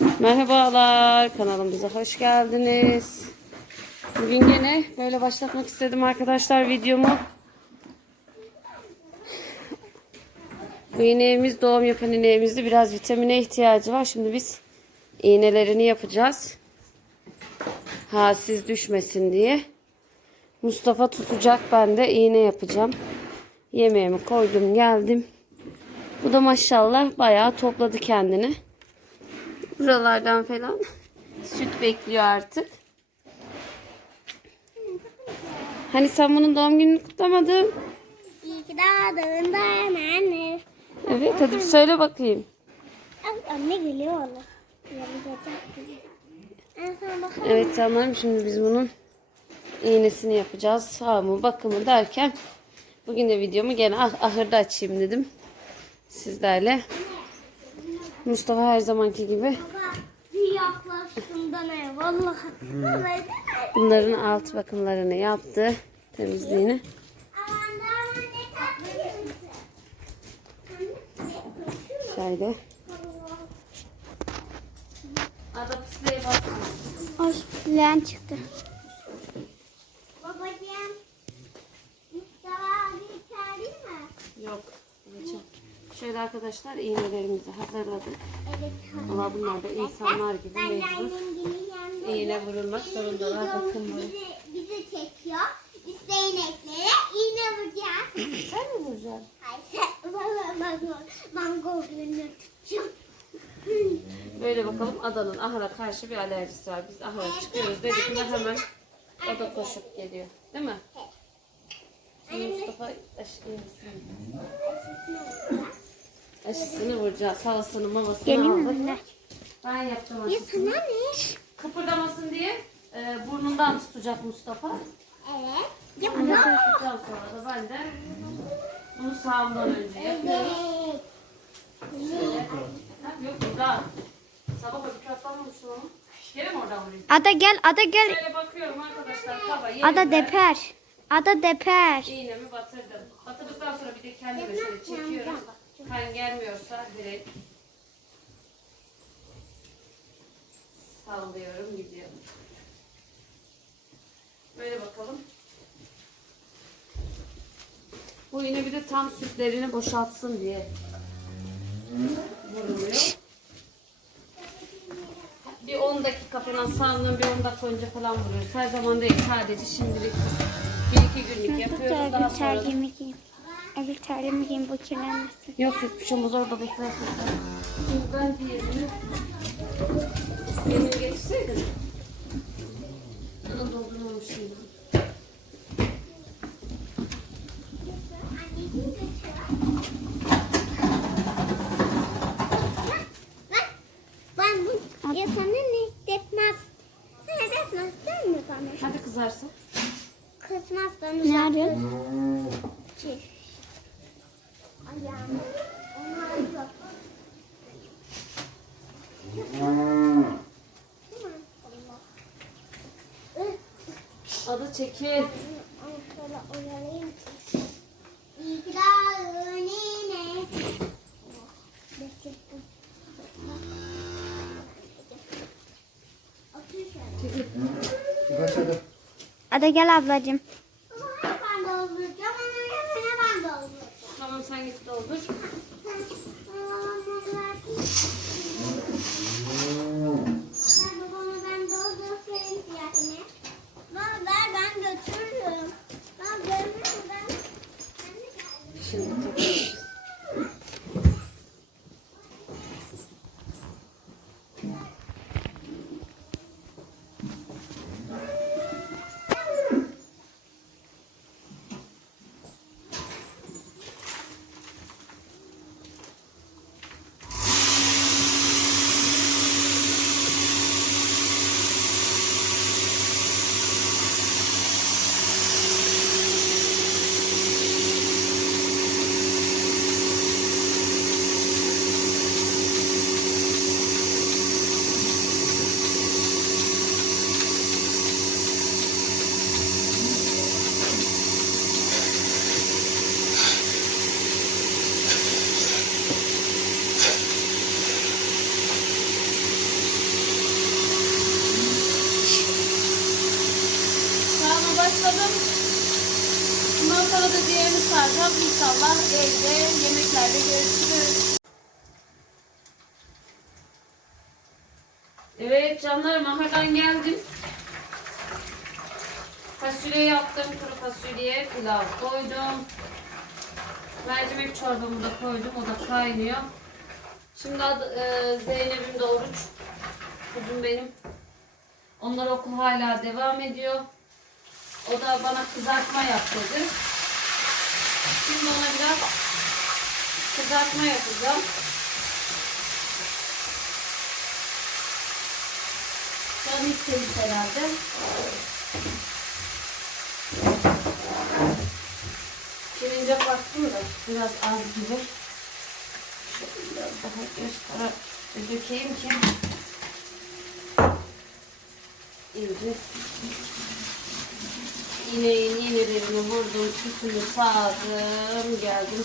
Merhabalar kanalımıza hoş geldiniz. Bugün yine böyle başlatmak istedim arkadaşlar videomu. Bu ineğimiz doğum yapan ineğimizde biraz vitamine ihtiyacı var. Şimdi biz iğnelerini yapacağız. Halsiz düşmesin diye. Mustafa tutacak ben de iğne yapacağım. Yemeğimi koydum geldim. Bu da maşallah bayağı topladı kendini. Buralardan falan süt bekliyor artık. Hani sen bunun doğum gününü kutlamadın. İyi ki doğdun anne. Evet hadi bir söyle bakayım. Ay, Anne son bakalım. Evet canlarım şimdi biz bunun iğnesini yapacağız. Sağımı bakımı derken bugün de videomu gene ah- ahırda açayım dedim. Sizlerle. Mustafa her zamanki gibi Baba ne vallahi. Vallahi. bunların alt bakımlarını yaptı. Temizliğini. Şöyle. Ay leğen çıktı. Babacığım. Mustafa abi çağırayım mı? Yok. Geçen. Şöyle arkadaşlar iğnelerimizi hazırladık. Evet. Ama bunlar da insanlar gibi mecbur. İğne vurulmak zorundalar. Bakın bu. Bizi, çekiyor. Biz de ineklere iğne vuracağız. Sen mi vuracaksın? Hayır sen mango, mango gülünü tutacağım. Böyle bakalım adanın ahıra karşı bir alerjisi var. Biz ahıra çıkıyoruz dedik mi hemen o da koşup geliyor. Değil mi? Şimdi Mustafa aşısını, aşısını vuracağız. Havasını mavasını Gelin aldık. Ben yaptım Ya aşısını. sana ne? Kıpırdamasın diye e, burnundan tutacak Mustafa. Evet. Tuttuktan sonra da ben de bunu sağımdan önce yapıyoruz. Evet. Şöyle. Ha, yok burada. Sabah öbür taraftan vurmuşsun onu. Mi oradan vurayım? Ada gel, ada gel. Şöyle bakıyorum arkadaşlar kaba Ada yerine deper. Ada deper. iğnemi batırdım. Batırdıktan sonra bir de kendime şöyle çekiyorum. Kan gelmiyorsa direkt sallıyorum gidiyor. Böyle bakalım. Bu iğne bir de tam sütlerini boşaltsın diye vuruluyor. Bir 10 dakika falan sağından bir 10 dakika önce falan vuruyoruz. Her zaman değil sadece şimdilik bir iki günlük yapıyoruz. Daha sonra terliğimi giyeyim bu kirlenmesin. Yok yok bir şey olmaz orada beklersin. Şimdi ben diğerini benim. Bak. Ben bu ya sana ne detmez. Ne detmez değil mi bana? Hadi kızarsın. Kızmaz bana. Ne arıyorsun? Şöyle. Çekil. Ada gel ablacığım. shoot. İnşallah evde yemeklerde görüşürüz. Evet canlarım ahadan geldim. Fasulye yaptım. Kuru fasulye, pilav koydum. Mercimek çorbamı da koydum. O da kaynıyor. Şimdi e, Zeynep'im de oruç. Kuzum benim. Onlar okul hala devam ediyor. O da bana kızartma yap dedi. Şimdi ona biraz kızartma yapacağım. Canı istemiş herhalde. Pirince baktım da biraz az gibi. Şöyle biraz daha göz kara dökeyim ki iyice ineğin yenilerini vurdum, sütünü sağdım, geldim.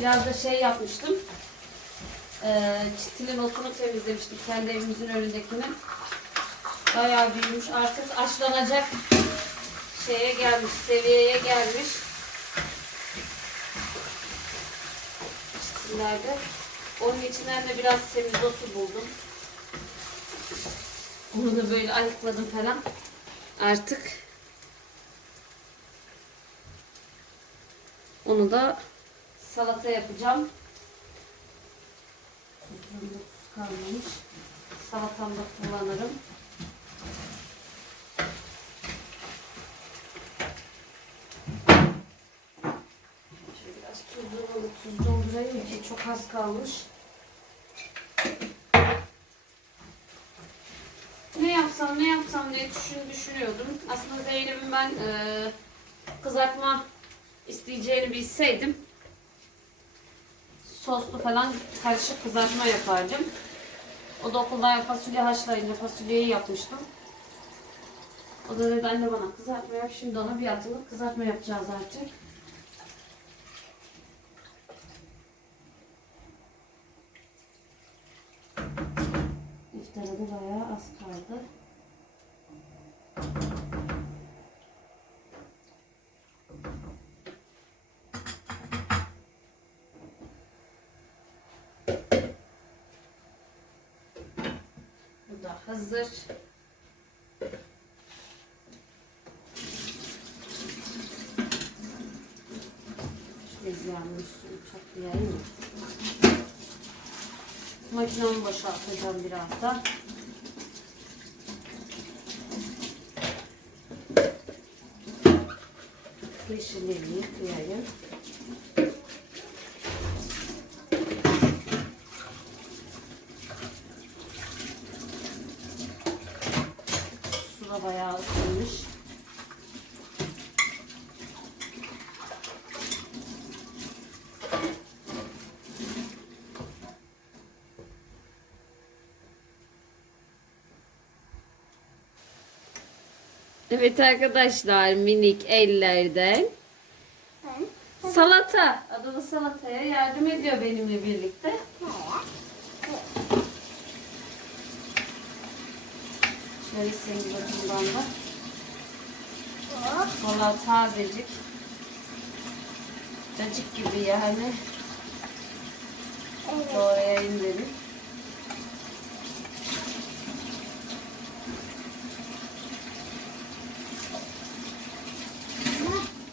Biraz da şey yapmıştım. Ee, çitilin otunu temizlemiştik kendi evimizin önündekini. Bayağı büyümüş. Artık açlanacak şeye gelmiş, seviyeye gelmiş. Çitillerde. Onun içinden de biraz semizotu buldum. Onu da böyle ayıkladım falan. Artık onu da salata yapacağım. Tuz kalmamış. Salatamda kullanırım. Şöyle biraz tuzlu tuz doldurayım ki çok az kalmış. Ne yapsam ne yapsam diye düşün, düşünüyordum. Aslında Zeynep'in ben e, kızartma isteyeceğini bilseydim soslu falan karışık kızartma yapardım. O da okulda fasulye haşlayınca fasulyeyi yapmıştım. O da dedi anne bana kızartma yap. Şimdi ona bir atımlık kızartma yapacağız artık. İftara da bayağı az kaldı. Da hazır. Bezleğimin üstünü çatlayayım mı? Makinamı boşaltacağım biraz da. Yeşilliğini yıkayayım. Da bayağı ısınmış. Evet arkadaşlar minik ellerden salata. Adalı salataya yardım ediyor benimle birlikte. Şöyle senin bakımdan da. Valla tazecik. Cacık gibi yani. Evet. Doğrayayım dedim.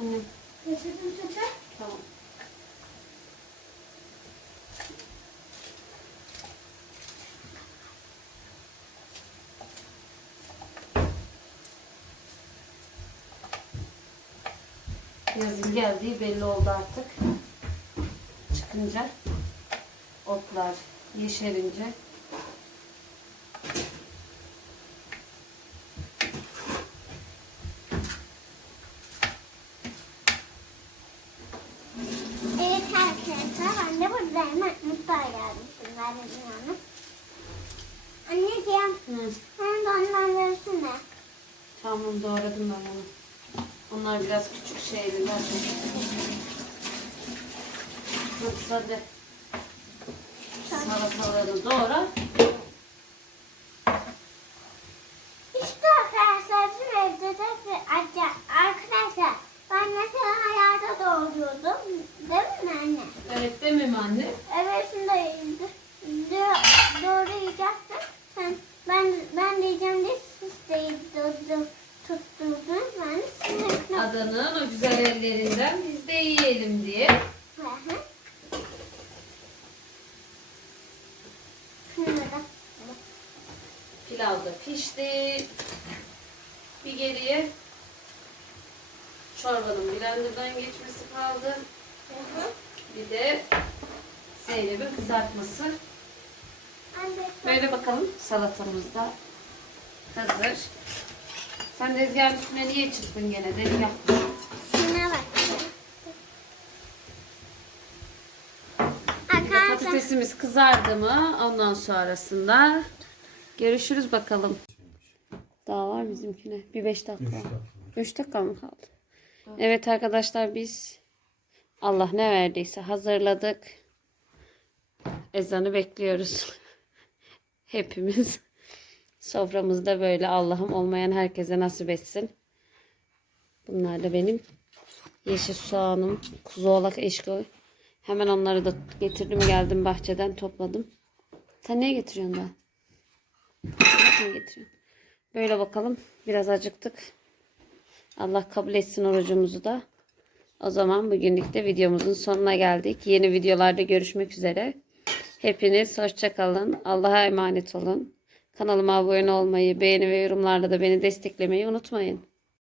Hı, Getirdim sütü. Tamam. Yazın geldiği belli oldu artık. Çıkınca otlar yeşerince Evet arkadaşlar ben de buradayım. Mutfağa gelmiştim ben de. Anneciğim Hı. sen de ondan versene. Tamam doğradım ben onu. Onlar biraz küçük şeyler. Yoksa hadi salataları doğra. Değil mi anne? Evet şimdi do- doğru yiyeceksin. Sen ben ben diyeceğim diye siz de do- do- tutturdun. Ben Adanın o güzel ellerinden biz de yiyelim diye. Pilav da pişti. Bir geriye çorbanın blenderdan geçmesi kaldı. Bir de Zeynep'in kızartması. Böyle bakalım salatamız da hazır. Sen tezgahın üstüne niye çıktın gene? Tezgah. Şuna bak. Arkadaşlar Patatesimiz kızardı mı? Ondan sonrasında görüşürüz bakalım. Daha var bizimkine. Bir beş dakika. Üç dakika mı kaldı? Evet arkadaşlar biz Allah ne verdiyse hazırladık. Ezanı bekliyoruz. Hepimiz. Soframızda böyle Allah'ım olmayan herkese nasip etsin. Bunlar da benim yeşil soğanım, kuzu oğlak eşkoy. Hemen onları da getirdim geldim bahçeden topladım. Sen neye getiriyorsun daha? Böyle bakalım. Biraz acıktık. Allah kabul etsin orucumuzu da. O zaman bugünlük de videomuzun sonuna geldik. Yeni videolarda görüşmek üzere. Hepiniz hoşça kalın. Allah'a emanet olun. Kanalıma abone olmayı, beğeni ve yorumlarla da beni desteklemeyi unutmayın.